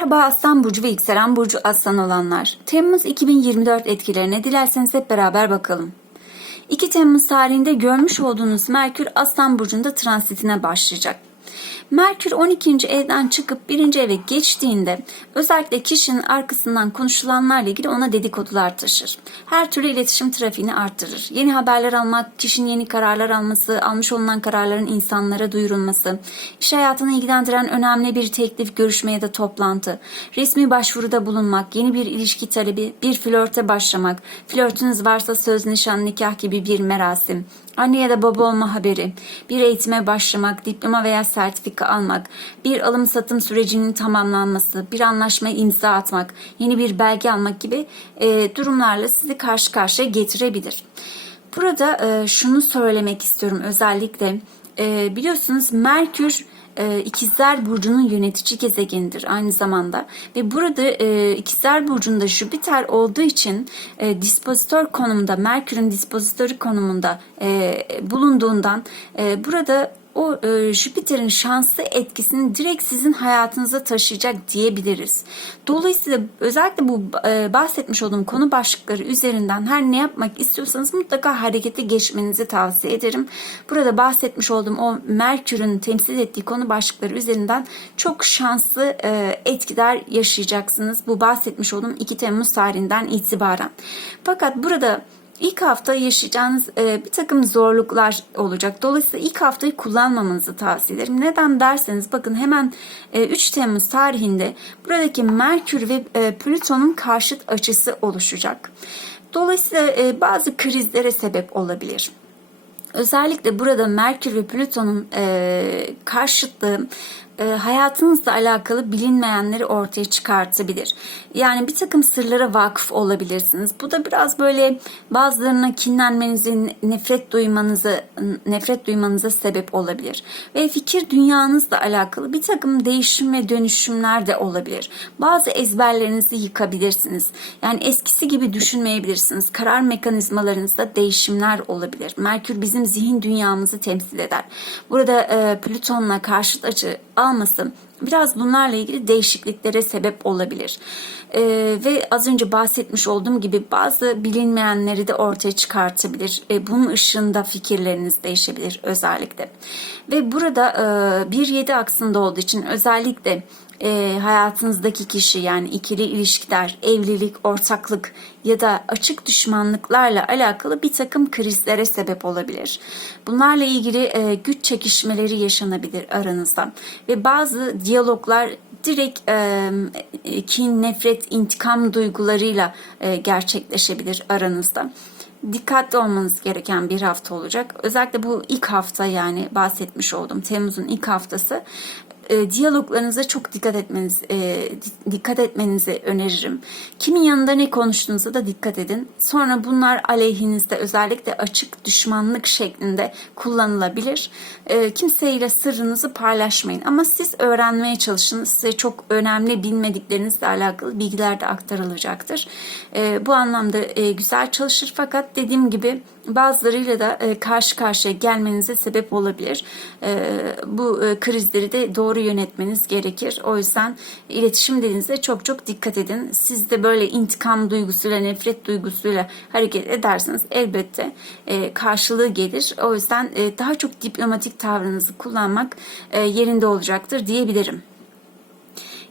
Merhaba Aslan Burcu ve Yükselen Burcu Aslan olanlar. Temmuz 2024 etkilerine dilerseniz hep beraber bakalım. 2 Temmuz tarihinde görmüş olduğunuz Merkür Aslan Burcu'nda transitine başlayacak. Merkür 12. evden çıkıp 1. eve geçtiğinde özellikle kişinin arkasından konuşulanlarla ilgili ona dedikodular taşır. Her türlü iletişim trafiğini arttırır. Yeni haberler almak, kişinin yeni kararlar alması, almış olunan kararların insanlara duyurulması, iş hayatını ilgilendiren önemli bir teklif, görüşme ya da toplantı, resmi başvuruda bulunmak, yeni bir ilişki talebi, bir flörte başlamak, flörtünüz varsa söz, nişan, nikah gibi bir merasim, Anne ya da baba olma haberi, bir eğitime başlamak, diploma veya sertifika almak, bir alım satım sürecinin tamamlanması, bir anlaşmaya imza atmak, yeni bir belge almak gibi e, durumlarla sizi karşı karşıya getirebilir. Burada e, şunu söylemek istiyorum özellikle e, biliyorsunuz Merkür e, İkizler Burcu'nun yönetici gezegenidir aynı zamanda. Ve burada e, İkizler Burcu'nda Jüpiter olduğu için e, dispozitör konumunda, Merkür'ün dispozitörü konumunda e, bulunduğundan e, burada o e, Jüpiter'in şanslı etkisini direkt sizin hayatınıza taşıyacak diyebiliriz. Dolayısıyla özellikle bu e, bahsetmiş olduğum konu başlıkları üzerinden her ne yapmak istiyorsanız mutlaka harekete geçmenizi tavsiye ederim. Burada bahsetmiş olduğum o Merkür'ün temsil ettiği konu başlıkları üzerinden çok şanslı e, etkiler yaşayacaksınız. Bu bahsetmiş olduğum 2 Temmuz tarihinden itibaren. Fakat burada İlk hafta yaşayacağınız e, bir takım zorluklar olacak. Dolayısıyla ilk haftayı kullanmamanızı tavsiye ederim. Neden derseniz bakın hemen e, 3 Temmuz tarihinde buradaki Merkür ve e, Plüton'un karşıt açısı oluşacak. Dolayısıyla e, bazı krizlere sebep olabilir. Özellikle burada Merkür ve Plüton'un e, karşıtlığı e, hayatınızla alakalı bilinmeyenleri ortaya çıkartabilir. Yani bir takım sırlara vakıf olabilirsiniz. Bu da biraz böyle bazılarına kinlenmenizi, nefret duymanızı, nefret duymanıza sebep olabilir. Ve fikir dünyanızla alakalı bir takım değişim ve dönüşümler de olabilir. Bazı ezberlerinizi yıkabilirsiniz. Yani eskisi gibi düşünmeyebilirsiniz. Karar mekanizmalarınızda değişimler olabilir. Merkür bizim zihin dünyamızı temsil eder. Burada e, Plüton'la karşıt açı alması biraz bunlarla ilgili değişikliklere sebep olabilir. Ee, ve az önce bahsetmiş olduğum gibi bazı bilinmeyenleri de ortaya çıkartabilir. Ee, bunun ışığında fikirleriniz değişebilir özellikle. Ve burada e, 1-7 aksında olduğu için özellikle e, hayatınızdaki kişi yani ikili ilişkiler, evlilik, ortaklık ya da açık düşmanlıklarla alakalı bir takım krizlere sebep olabilir. Bunlarla ilgili e, güç çekişmeleri yaşanabilir aranızda ve bazı diyaloglar direkt e, kin, nefret, intikam duygularıyla e, gerçekleşebilir aranızda dikkatli olmanız gereken bir hafta olacak. Özellikle bu ilk hafta yani bahsetmiş oldum Temmuz'un ilk haftası e, diyaloglarınıza çok dikkat etmeniz e, dikkat etmenizi öneririm. Kimin yanında ne konuştuğunuza da dikkat edin. Sonra bunlar aleyhinizde özellikle açık düşmanlık şeklinde kullanılabilir. E, kimseyle sırrınızı paylaşmayın ama siz öğrenmeye çalışın. Size çok önemli bilmediklerinizle alakalı bilgiler de aktarılacaktır. E, bu anlamda e, güzel çalışır fakat dediğim gibi bazılarıyla da e, karşı karşıya gelmenize sebep olabilir. E, bu e, krizleri de doğru yönetmeniz gerekir. O yüzden iletişim dediğinizde çok çok dikkat edin. Siz de böyle intikam duygusuyla, nefret duygusuyla hareket ederseniz elbette karşılığı gelir. O yüzden daha çok diplomatik tavrınızı kullanmak yerinde olacaktır diyebilirim.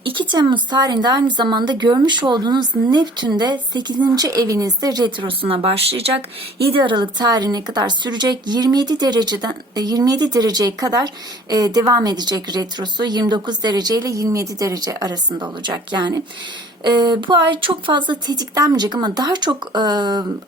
2 Temmuz tarihinde aynı zamanda görmüş olduğunuz Neptün de 8. evinizde retrosuna başlayacak. 7 Aralık tarihine kadar sürecek. 27 dereceden 27 e, dereceye kadar e, devam edecek retrosu. 29 derece ile 27 derece arasında olacak yani. E, bu ay çok fazla tetiklenmeyecek ama daha çok e,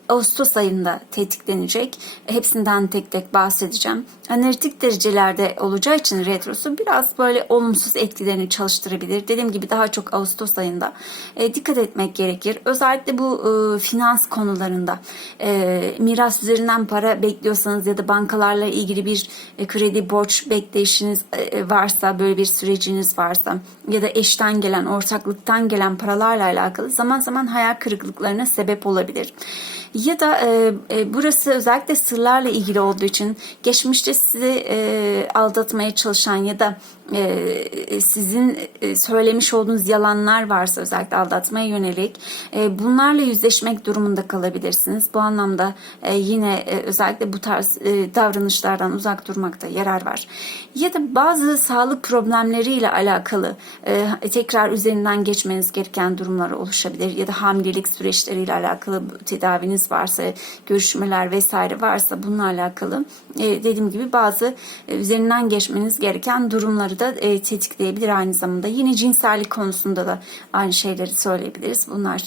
Ağustos ayında tetiklenecek. Hepsinden tek tek bahsedeceğim. Analitik derecelerde olacağı için retrosu biraz böyle olumsuz etkilerini çalıştırabilir. Dediğim gibi daha çok Ağustos ayında e, dikkat etmek gerekir. Özellikle bu e, finans konularında e, miras üzerinden para bekliyorsanız ya da bankalarla ilgili bir e, kredi borç bekleyişiniz e, varsa böyle bir süreciniz varsa ya da eşten gelen ortaklıktan gelen paralar konularla alakalı zaman zaman hayal kırıklıklarına sebep olabilir. Ya da e, e, burası özellikle sırlarla ilgili olduğu için geçmişte sizi e, aldatmaya çalışan ya da e, sizin e, söylemiş olduğunuz yalanlar varsa özellikle aldatmaya yönelik e, bunlarla yüzleşmek durumunda kalabilirsiniz. Bu anlamda e, yine e, özellikle bu tarz e, davranışlardan uzak durmakta yarar var. Ya da bazı sağlık problemleriyle alakalı e, tekrar üzerinden geçmeniz gereken durumlar oluşabilir ya da hamilelik süreçleriyle alakalı tedaviniz varsa, görüşmeler vesaire varsa bununla alakalı e, dediğim gibi bazı e, üzerinden geçmeniz gereken durumları da e, tetikleyebilir aynı zamanda. Yine cinsellik konusunda da aynı şeyleri söyleyebiliriz. Bunlar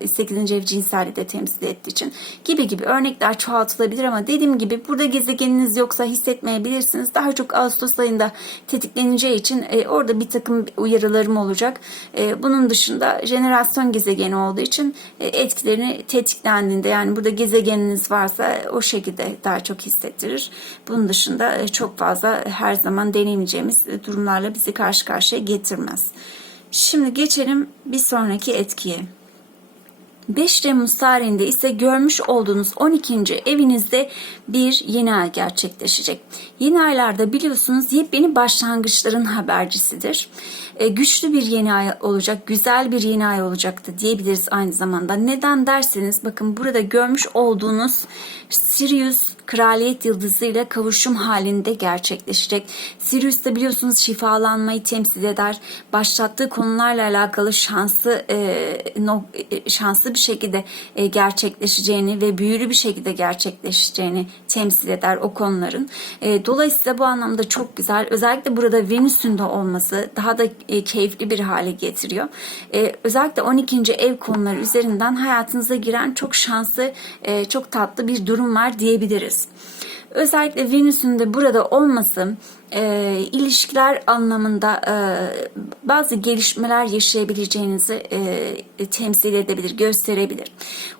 e, 8. ev cinselliği de temsil ettiği için gibi gibi örnekler çoğaltılabilir ama dediğim gibi burada gezegeniniz yoksa hissetmeyebilirsiniz. Daha çok Ağustos ayında tetikleneceği için e, orada bir takım uyarılarım olacak. E, bunun dışında jenerasyon gezegeni olduğu için e, etkilerini tetiklendiğinde yani burada gezegeniniz varsa o şekilde daha çok hissettirir. Bunun dışında e, çok fazla her zaman deneyimleyeceğimiz e, durumlarla bizi karşı karşıya getirmez. Şimdi geçelim bir sonraki etkiye. 5 Temmuz tarihinde ise görmüş olduğunuz 12. evinizde bir yeni ay gerçekleşecek. Yeni aylarda biliyorsunuz yepyeni başlangıçların habercisidir. E, güçlü bir yeni ay olacak, güzel bir yeni ay olacaktı diyebiliriz aynı zamanda. Neden derseniz bakın burada görmüş olduğunuz Sirius kraliyet yıldızıyla kavuşum halinde gerçekleşecek. Sirius da biliyorsunuz şifalanmayı temsil eder. Başlattığı konularla alakalı şanslı e, no, e, şanslı bir şekilde e, gerçekleşeceğini ve büyülü bir şekilde gerçekleşeceğini temsil eder o konuların. E, dolayısıyla bu anlamda çok güzel. Özellikle burada Venüs'ün de olması daha da e, keyifli bir hale getiriyor. E, özellikle 12. ev konuları üzerinden hayatınıza giren çok şanslı, e, çok tatlı bir durum var diyebiliriz. Özellikle Venüs'ün de burada olması e, ilişkiler anlamında e, bazı gelişmeler yaşayabileceğinizi e, temsil edebilir, gösterebilir.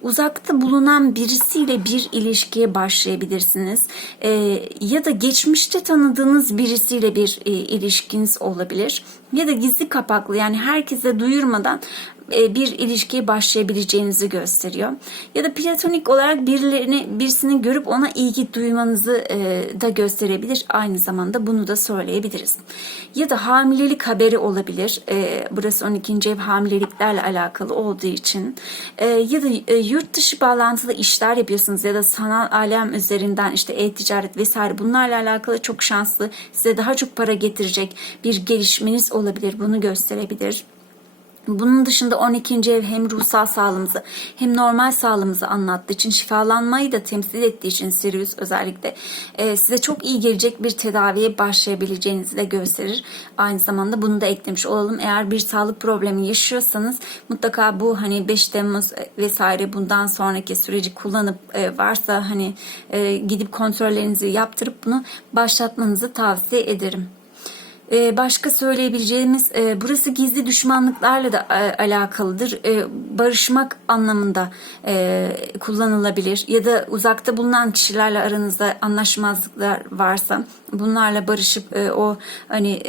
Uzakta bulunan birisiyle bir ilişkiye başlayabilirsiniz. E, ya da geçmişte tanıdığınız birisiyle bir e, ilişkiniz olabilir. Ya da gizli kapaklı yani herkese duyurmadan e, bir ilişkiye başlayabileceğinizi gösteriyor. Ya da platonik olarak birilerini birisini görüp ona ilgi duymanızı e, da gösterebilir. Aynı zamanda bunu da söyleyebiliriz. Ya da hamilelik haberi olabilir. E, burası 12. ev hamileliklerle alakalı olduğu için. Ya da yurt dışı bağlantılı işler yapıyorsunuz ya da sanal alem üzerinden işte e-ticaret vesaire bunlarla alakalı çok şanslı size daha çok para getirecek bir gelişmeniz olabilir. Bunu gösterebilir. Bunun dışında 12. ev hem ruhsal sağlığımızı hem normal sağlığımızı anlattığı için şifalanmayı da temsil ettiği için Sirius özellikle e, size çok iyi gelecek bir tedaviye başlayabileceğinizi de gösterir. Aynı zamanda bunu da eklemiş olalım. Eğer bir sağlık problemi yaşıyorsanız mutlaka bu hani 5 Temmuz vesaire bundan sonraki süreci kullanıp e, varsa hani e, gidip kontrollerinizi yaptırıp bunu başlatmanızı tavsiye ederim. Ee, başka söyleyebileceğimiz e, burası gizli düşmanlıklarla da e, alakalıdır. E, barışmak anlamında kullanılabilir ya da uzakta bulunan kişilerle aranızda anlaşmazlıklar varsa bunlarla barışıp o hani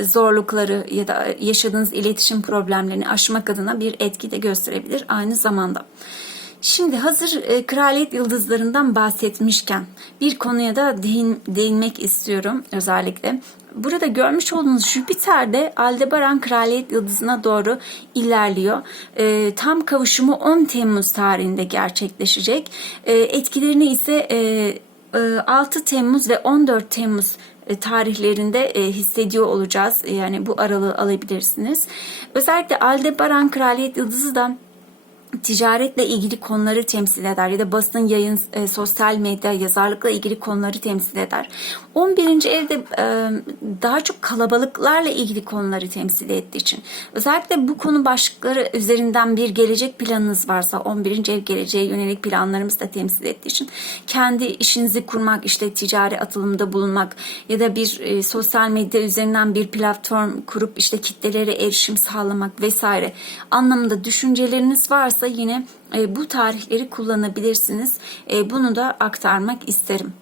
zorlukları ya da yaşadığınız iletişim problemlerini aşmak adına bir etki de gösterebilir aynı zamanda. Şimdi hazır e, kraliyet yıldızlarından bahsetmişken bir konuya da değin, değinmek istiyorum özellikle. Burada görmüş olduğunuz Jüpiter de Aldebaran kraliyet yıldızına doğru ilerliyor. E, tam kavuşumu 10 Temmuz tarihinde gerçekleşecek. E, etkilerini ise e, 6 e, Temmuz ve 14 Temmuz e, tarihlerinde e, hissediyor olacağız. Yani bu aralığı alabilirsiniz. Özellikle Aldebaran kraliyet yıldızı da ticaretle ilgili konuları temsil eder ya da basın yayın, e, sosyal medya, yazarlıkla ilgili konuları temsil eder. 11. evde e, daha çok kalabalıklarla ilgili konuları temsil ettiği için özellikle bu konu başlıkları üzerinden bir gelecek planınız varsa 11. ev geleceğe yönelik planlarımız da temsil ettiği için kendi işinizi kurmak, işte ticari atılımda bulunmak ya da bir e, sosyal medya üzerinden bir platform kurup işte kitlelere erişim sağlamak vesaire anlamında düşünceleriniz varsa varsa yine e, bu tarihleri kullanabilirsiniz. E, bunu da aktarmak isterim.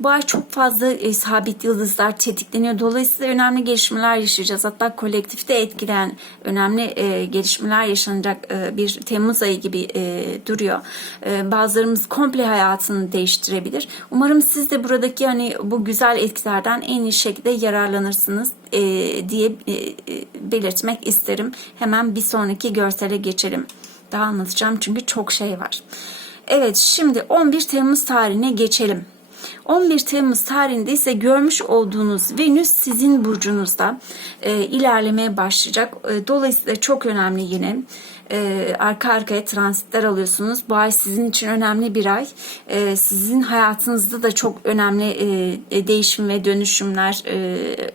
Bu ay çok fazla e, sabit yıldızlar tetikleniyor. Dolayısıyla önemli gelişmeler yaşayacağız. Hatta kolektifte etkileyen önemli e, gelişmeler yaşanacak e, bir Temmuz ayı gibi e, duruyor. E, bazılarımız komple hayatını değiştirebilir. Umarım siz de buradaki hani bu güzel etkilerden en iyi şekilde yararlanırsınız e, diye e, e, belirtmek isterim. Hemen bir sonraki görsele geçelim. Daha anlatacağım çünkü çok şey var. Evet şimdi 11 Temmuz tarihine geçelim. 11 Temmuz tarihinde ise görmüş olduğunuz Venüs sizin burcunuzda e, ilerlemeye başlayacak. E, dolayısıyla çok önemli yine. E, arka arkaya transitler alıyorsunuz. Bu ay sizin için önemli bir ay. E, sizin hayatınızda da çok önemli e, değişim ve dönüşümler, e,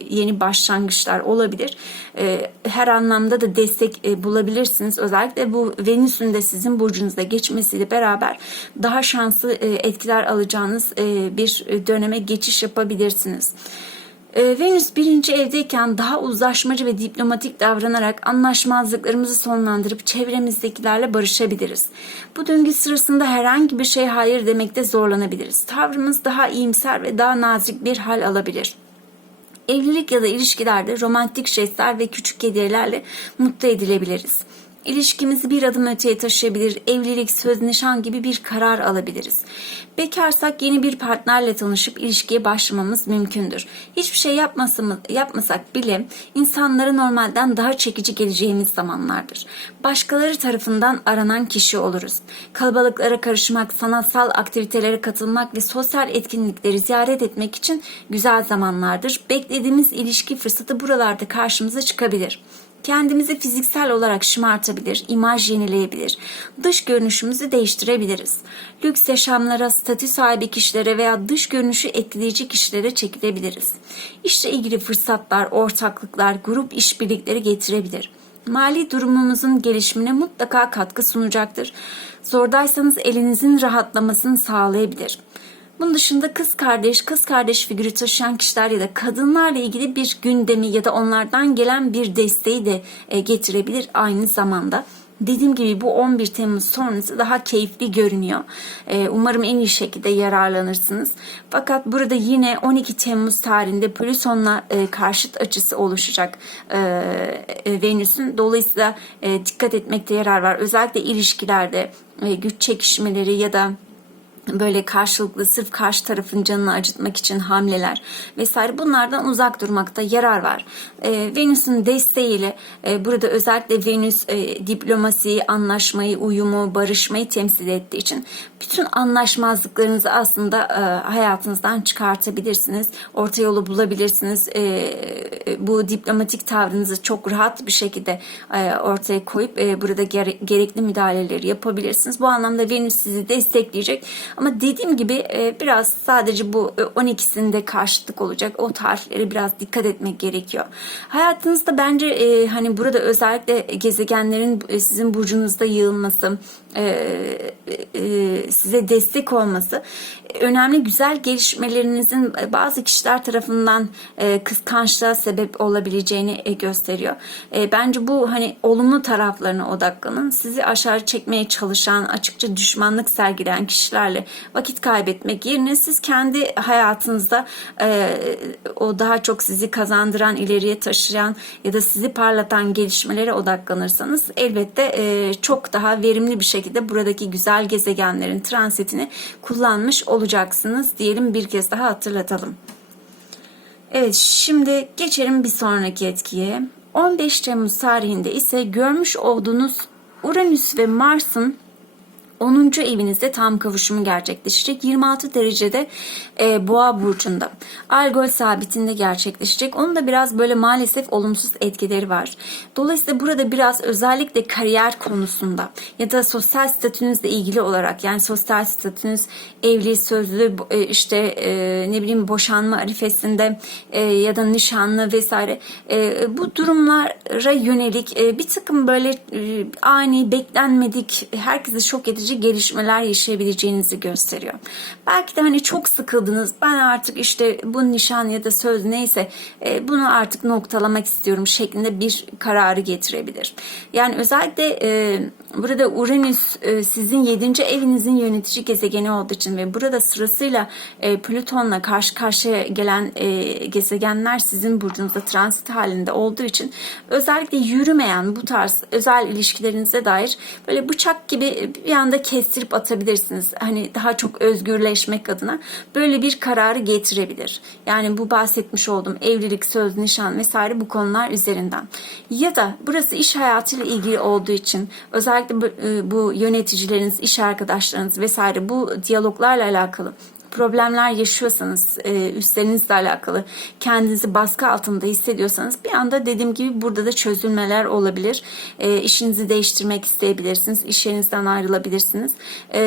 yeni başlangıçlar olabilir. E, her anlamda da destek e, bulabilirsiniz. Özellikle bu Venüs'ün de sizin burcunuzda geçmesiyle beraber daha şanslı e, etkiler alacağınız e, bir döneme geçiş yapabilirsiniz. E, Venüs birinci evdeyken daha uzlaşmacı ve diplomatik davranarak anlaşmazlıklarımızı sonlandırıp çevremizdekilerle barışabiliriz. Bu döngü sırasında herhangi bir şey hayır demekte zorlanabiliriz. Tavrımız daha iyimser ve daha nazik bir hal alabilir. Evlilik ya da ilişkilerde romantik jestler ve küçük hediyelerle mutlu edilebiliriz. İlişkimizi bir adım öteye taşıyabilir, evlilik, söz, nişan gibi bir karar alabiliriz. Bekarsak yeni bir partnerle tanışıp ilişkiye başlamamız mümkündür. Hiçbir şey yapmasak bile insanlara normalden daha çekici geleceğimiz zamanlardır. Başkaları tarafından aranan kişi oluruz. Kalabalıklara karışmak, sanatsal aktivitelere katılmak ve sosyal etkinlikleri ziyaret etmek için güzel zamanlardır. Beklediğimiz ilişki fırsatı buralarda karşımıza çıkabilir. Kendimizi fiziksel olarak şımartabilir, imaj yenileyebilir, dış görünüşümüzü değiştirebiliriz. Lüks yaşamlara, statü sahibi kişilere veya dış görünüşü etkileyici kişilere çekilebiliriz. İşle ilgili fırsatlar, ortaklıklar, grup işbirlikleri getirebilir. Mali durumumuzun gelişimine mutlaka katkı sunacaktır. Zordaysanız elinizin rahatlamasını sağlayabilir. Bunun dışında kız kardeş, kız kardeş figürü taşıyan kişiler ya da kadınlarla ilgili bir gündemi ya da onlardan gelen bir desteği de e, getirebilir aynı zamanda. Dediğim gibi bu 11 Temmuz sonrası daha keyifli görünüyor. E, umarım en iyi şekilde yararlanırsınız. Fakat burada yine 12 Temmuz tarihinde Plüton'la e, karşıt açısı oluşacak Venüs'ün. Dolayısıyla dikkat etmekte yarar var. Özellikle ilişkilerde güç çekişmeleri ya da böyle karşılıklı sırf karşı tarafın canını acıtmak için hamleler vesaire bunlardan uzak durmakta yarar var. E, Venüs'ün desteğiyle e, burada özellikle Venüs e, diplomasiyi, anlaşmayı, uyumu, barışmayı temsil ettiği için bütün anlaşmazlıklarınızı aslında e, hayatınızdan çıkartabilirsiniz. Orta yolu bulabilirsiniz. E, e, bu diplomatik tavrınızı çok rahat bir şekilde e, ortaya koyup e, burada gere, gerekli müdahaleleri yapabilirsiniz. Bu anlamda Venüs sizi destekleyecek. Ama dediğim gibi e, biraz sadece bu 12'sinde karşıtlık olacak. O tariflere biraz dikkat etmek gerekiyor. Hayatınızda bence e, hani burada özellikle gezegenlerin e, sizin burcunuzda yığılması, size destek olması önemli güzel gelişmelerinizin bazı kişiler tarafından kıskançlığa sebep olabileceğini gösteriyor. Bence bu hani olumlu taraflarına odaklanın. Sizi aşağı çekmeye çalışan, açıkça düşmanlık sergileyen kişilerle vakit kaybetmek yerine siz kendi hayatınızda o daha çok sizi kazandıran, ileriye taşıyan ya da sizi parlatan gelişmelere odaklanırsanız elbette çok daha verimli bir şekilde buradaki güzel gezegenlerin transitini kullanmış olacaksınız diyelim bir kez daha hatırlatalım. Evet şimdi geçelim bir sonraki etkiye. 15 Temmuz tarihinde ise görmüş olduğunuz Uranüs ve Mars'ın 10. evinizde tam kavuşumu gerçekleşecek. 26 derecede e, boğa burcunda. Algol sabitinde gerçekleşecek. Onun da biraz böyle maalesef olumsuz etkileri var. Dolayısıyla burada biraz özellikle kariyer konusunda ya da sosyal statünüzle ilgili olarak yani sosyal statünüz evli, sözlü, e, işte e, ne bileyim boşanma arifesinde e, ya da nişanlı vesaire e, bu durumlara yönelik e, bir takım böyle e, ani beklenmedik herkesi şok edici edici gelişmeler yaşayabileceğinizi gösteriyor. Belki de hani çok sıkıldınız. Ben artık işte bu nişan ya da söz neyse e, bunu artık noktalamak istiyorum şeklinde bir kararı getirebilir. Yani özellikle e, Burada Uranüs e, sizin 7. evinizin yönetici gezegeni olduğu için ve burada sırasıyla Plüton'la karşı karşıya gelen gezegenler sizin burcunuzda transit halinde olduğu için özellikle yürümeyen bu tarz özel ilişkilerinize dair böyle bıçak gibi bir anda kestirip atabilirsiniz. Hani daha çok özgürleşmek adına böyle bir kararı getirebilir. Yani bu bahsetmiş olduğum evlilik, söz, nişan vesaire bu konular üzerinden. Ya da burası iş hayatıyla ilgili olduğu için özellikle bu, e, yöneticileriniz, iş arkadaşlarınız vesaire bu diyaloglarla alakalı problemler yaşıyorsanız, e, üstlerinizle alakalı kendinizi baskı altında hissediyorsanız bir anda dediğim gibi burada da çözülmeler olabilir. E, işinizi değiştirmek isteyebilirsiniz, iş yerinizden ayrılabilirsiniz. E,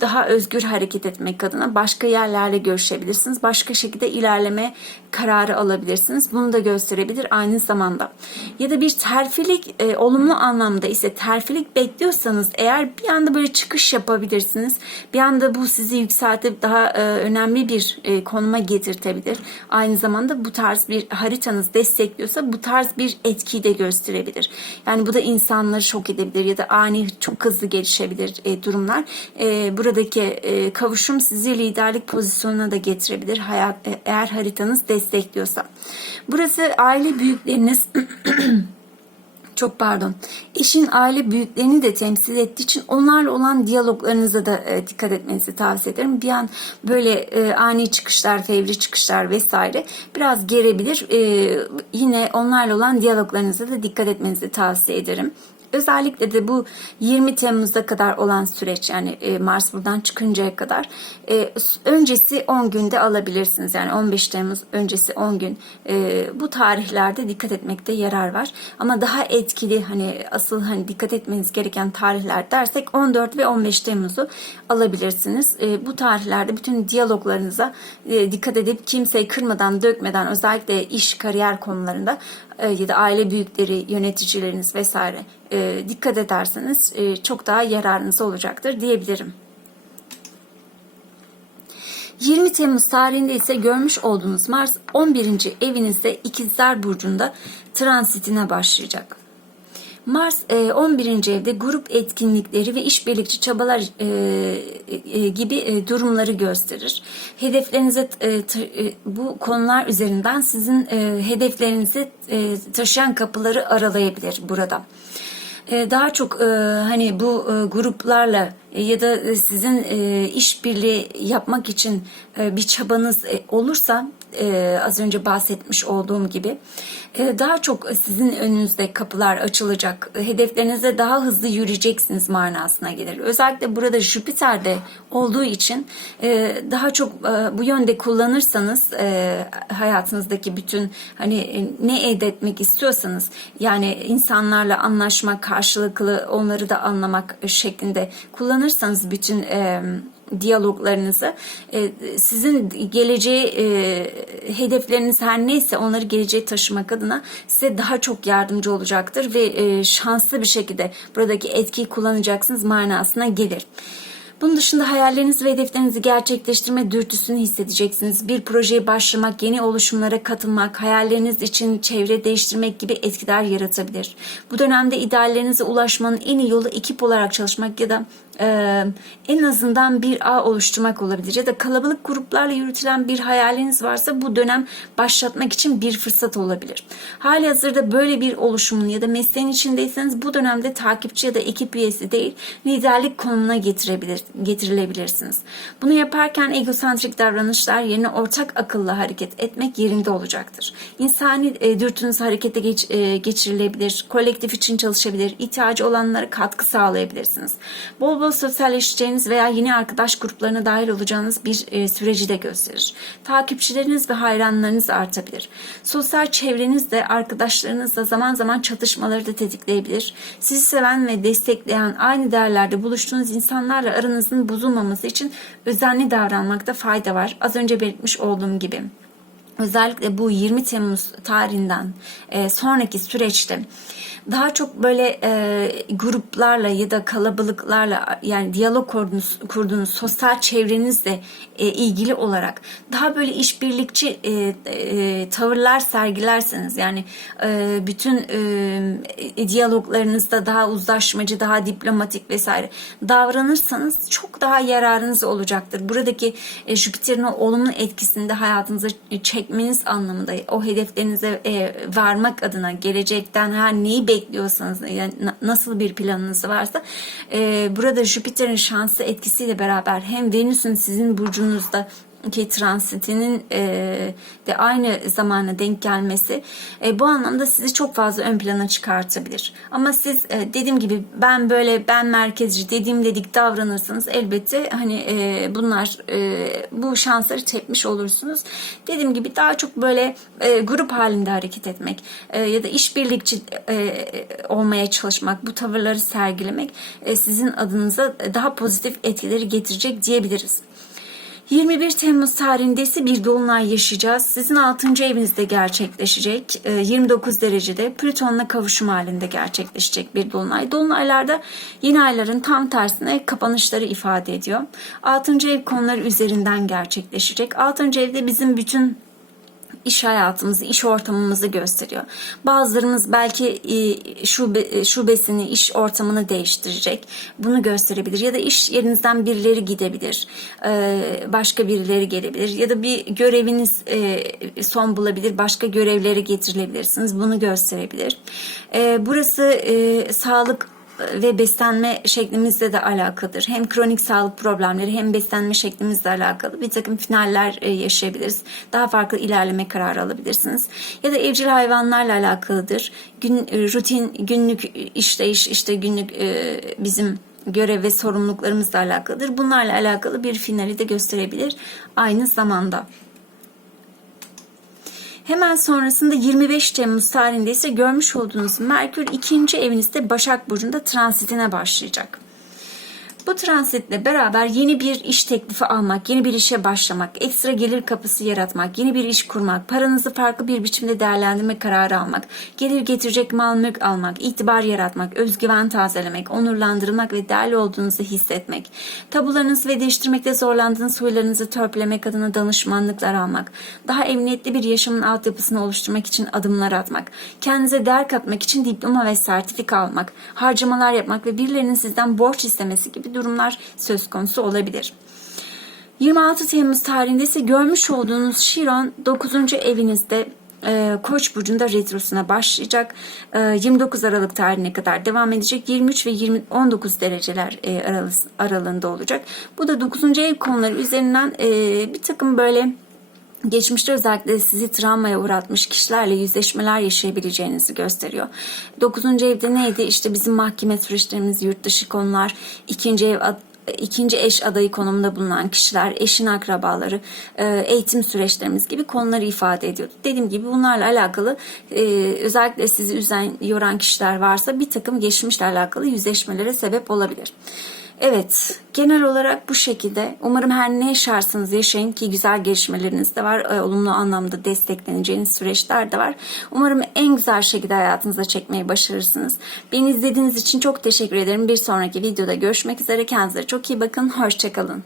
daha özgür hareket etmek adına başka yerlerle görüşebilirsiniz. Başka şekilde ilerleme kararı alabilirsiniz. Bunu da gösterebilir aynı zamanda. Ya da bir terfilik e, olumlu anlamda ise terfilik bekliyorsanız eğer bir anda böyle çıkış yapabilirsiniz. Bir anda bu sizi yükseltip daha e, önemli bir e, konuma getirtebilir. Aynı zamanda bu tarz bir haritanız destekliyorsa bu tarz bir etkiyi de gösterebilir. Yani bu da insanları şok edebilir ya da ani çok hızlı gelişebilir e, durumlar. E, buradaki e, kavuşum sizi liderlik pozisyonuna da getirebilir. Hayat e, eğer haritanız destekliyorsa. Burası aile büyükleriniz çok pardon. Eşin aile büyüklerini de temsil ettiği için onlarla olan diyaloglarınıza da e, dikkat etmenizi tavsiye ederim. Bir an böyle e, ani çıkışlar, fevri çıkışlar vesaire biraz gerebilir. E, yine onlarla olan diyaloglarınıza da dikkat etmenizi tavsiye ederim. Özellikle de bu 20 Temmuz'da kadar olan süreç yani e, Mars buradan çıkıncaya kadar e, öncesi 10 günde alabilirsiniz. Yani 15 Temmuz öncesi 10 gün e, bu tarihlerde dikkat etmekte yarar var. Ama daha etkili hani asıl hani dikkat etmeniz gereken tarihler dersek 14 ve 15 Temmuz'u alabilirsiniz. Bu tarihlerde bütün diyaloglarınıza dikkat edip kimseyi kırmadan dökmeden özellikle iş kariyer konularında ya da aile büyükleri, yöneticileriniz vesaire e, dikkat ederseniz e, çok daha yararınız olacaktır diyebilirim. 20 Temmuz tarihinde ise görmüş olduğunuz Mars 11. evinizde İkizler Burcu'nda transitine başlayacak. Mars 11. E, evde grup etkinlikleri ve işbirlikçi çabalar e, e, gibi durumları gösterir. Hedeflerinize bu konular üzerinden sizin hedeflerinizi taşıyan kapıları aralayabilir burada. Daha çok hani bu gruplarla ya da sizin işbirliği yapmak için bir çabanız olursa az önce bahsetmiş olduğum gibi daha çok sizin önünüzde kapılar açılacak. Hedeflerinize daha hızlı yürüyeceksiniz manasına gelir. Özellikle burada Jüpiter'de olduğu için e, daha çok e, bu yönde kullanırsanız e, hayatınızdaki bütün hani ne elde etmek istiyorsanız yani insanlarla anlaşmak, karşılıklı onları da anlamak şeklinde kullanırsanız bütün diyaloglarınızı e, sizin geleceği e, hedefleriniz her neyse onları geleceğe taşımak adına size daha çok yardımcı olacaktır ve e, şanslı bir şekilde buradaki etkiyi kullanacaksınız manasına gelir. Bunun dışında hayalleriniz ve hedeflerinizi gerçekleştirme dürtüsünü hissedeceksiniz. Bir projeye başlamak, yeni oluşumlara katılmak, hayalleriniz için çevre değiştirmek gibi etkiler yaratabilir. Bu dönemde ideallerinize ulaşmanın en iyi yolu ekip olarak çalışmak ya da e, en azından bir ağ oluşturmak olabilir. Ya da kalabalık gruplarla yürütülen bir hayaliniz varsa bu dönem başlatmak için bir fırsat olabilir. Hali hazırda böyle bir oluşumun ya da mesleğin içindeyseniz bu dönemde takipçi ya da ekip üyesi değil liderlik konumuna getirebilir, getirilebilirsiniz. Bunu yaparken egosantrik davranışlar yerine ortak akılla hareket etmek yerinde olacaktır. İnsani e, dürtünüz harekete geç, e, geçirilebilir, kolektif için çalışabilir, ihtiyacı olanlara katkı sağlayabilirsiniz. Bol bol bol sosyalleşeceğiniz veya yeni arkadaş gruplarına dahil olacağınız bir e, süreci de gösterir. Takipçileriniz ve hayranlarınız artabilir. Sosyal çevreniz de arkadaşlarınızla zaman zaman çatışmaları da tetikleyebilir. Sizi seven ve destekleyen aynı değerlerde buluştuğunuz insanlarla aranızın bozulmaması için özenli davranmakta fayda var. Az önce belirtmiş olduğum gibi. Özellikle bu 20 Temmuz tarihinden e, sonraki süreçte daha çok böyle e, gruplarla ya da kalabalıklarla yani diyalog kurduğunuz, kurduğunuz sosyal çevrenizle e, ilgili olarak daha böyle işbirlikçi e, e, tavırlar sergilerseniz yani e, bütün e, diyaloglarınızda daha uzlaşmacı, daha diplomatik vesaire davranırsanız çok daha yararınız olacaktır. Buradaki e, Jüpiter'in o olumlu etkisini de hayatınıza çekmeniz anlamında o hedeflerinize e, varmak adına gelecekten her neyi bekliyorsanız yani na- nasıl bir planınız varsa e, burada Jüpiter'in şansı etkisiyle beraber hem Venüs'ün sizin burcunuzda ki transitinin e, de aynı zamana denk gelmesi e, bu anlamda sizi çok fazla ön plana çıkartabilir. Ama siz e, dediğim gibi ben böyle ben merkezci dediğim dedik davranırsanız elbette hani e, bunlar e, bu şansları tepmiş olursunuz. Dediğim gibi daha çok böyle e, grup halinde hareket etmek e, ya da işbirlikçi e, olmaya çalışmak, bu tavırları sergilemek e, sizin adınıza daha pozitif etkileri getirecek diyebiliriz. 21 Temmuz tarihinde ise bir dolunay yaşayacağız. Sizin 6. evinizde gerçekleşecek. Ee, 29 derecede Plüton'la kavuşum halinde gerçekleşecek bir dolunay. Dolunaylarda yeni ayların tam tersine kapanışları ifade ediyor. 6. ev konuları üzerinden gerçekleşecek. 6. evde bizim bütün iş hayatımızı, iş ortamımızı gösteriyor. Bazılarımız belki e, şube, e, şubesini, iş ortamını değiştirecek. Bunu gösterebilir. Ya da iş yerinizden birileri gidebilir. E, Başka birileri gelebilir. Ya da bir göreviniz son bulabilir. Başka görevlere getirilebilirsiniz. Bunu gösterebilir. Burası sağlık ve beslenme şeklimizle de alakalıdır. Hem kronik sağlık problemleri hem beslenme şeklimizle alakalı bir takım finaller e, yaşayabiliriz. Daha farklı ilerleme kararı alabilirsiniz. Ya da evcil hayvanlarla alakalıdır. Gün, e, rutin günlük işleyiş işte günlük e, bizim görev ve sorumluluklarımızla alakalıdır. Bunlarla alakalı bir finali de gösterebilir aynı zamanda. Hemen sonrasında 25 Temmuz tarihinde ise görmüş olduğunuz Merkür ikinci evinizde Başak Burcu'nda transitine başlayacak. Bu transitle beraber yeni bir iş teklifi almak, yeni bir işe başlamak, ekstra gelir kapısı yaratmak, yeni bir iş kurmak, paranızı farklı bir biçimde değerlendirme kararı almak, gelir getirecek mal mülk almak, itibar yaratmak, özgüven tazelemek, onurlandırmak ve değerli olduğunuzu hissetmek, tabularınızı ve değiştirmekte zorlandığınız huylarınızı törpülemek adına danışmanlıklar almak, daha emniyetli bir yaşamın altyapısını oluşturmak için adımlar atmak, kendinize değer katmak için diploma ve sertifika almak, harcamalar yapmak ve birilerinin sizden borç istemesi gibi durumlar söz konusu olabilir. 26 Temmuz tarihinde ise görmüş olduğunuz Şiron 9. evinizde e, Koç burcunda retrosuna başlayacak. E, 29 Aralık tarihine kadar devam edecek. 23 ve 20 19 dereceler e, aralı- aralığında olacak. Bu da 9. ev konuları üzerinden e, bir takım böyle Geçmişte özellikle sizi travmaya uğratmış kişilerle yüzleşmeler yaşayabileceğinizi gösteriyor. Dokuzuncu evde neydi? İşte bizim mahkeme süreçlerimiz, yurt dışı konular, ikinci ev ikinci eş adayı konumunda bulunan kişiler, eşin akrabaları, e, eğitim süreçlerimiz gibi konuları ifade ediyordu. Dediğim gibi bunlarla alakalı e, özellikle sizi üzen, yoran kişiler varsa bir takım geçmişle alakalı yüzleşmelere sebep olabilir. Evet, genel olarak bu şekilde. Umarım her ne yaşarsanız yaşayın ki güzel gelişmeleriniz de var. e, Olumlu anlamda destekleneceğiniz süreçler de var. Umarım en güzel şekilde hayatınıza çekmeyi başarırsınız. Beni izlediğiniz için çok teşekkür ederim. Bir sonraki videoda görüşmek üzere. Kendinize çok iyi bakın. Hoşçakalın.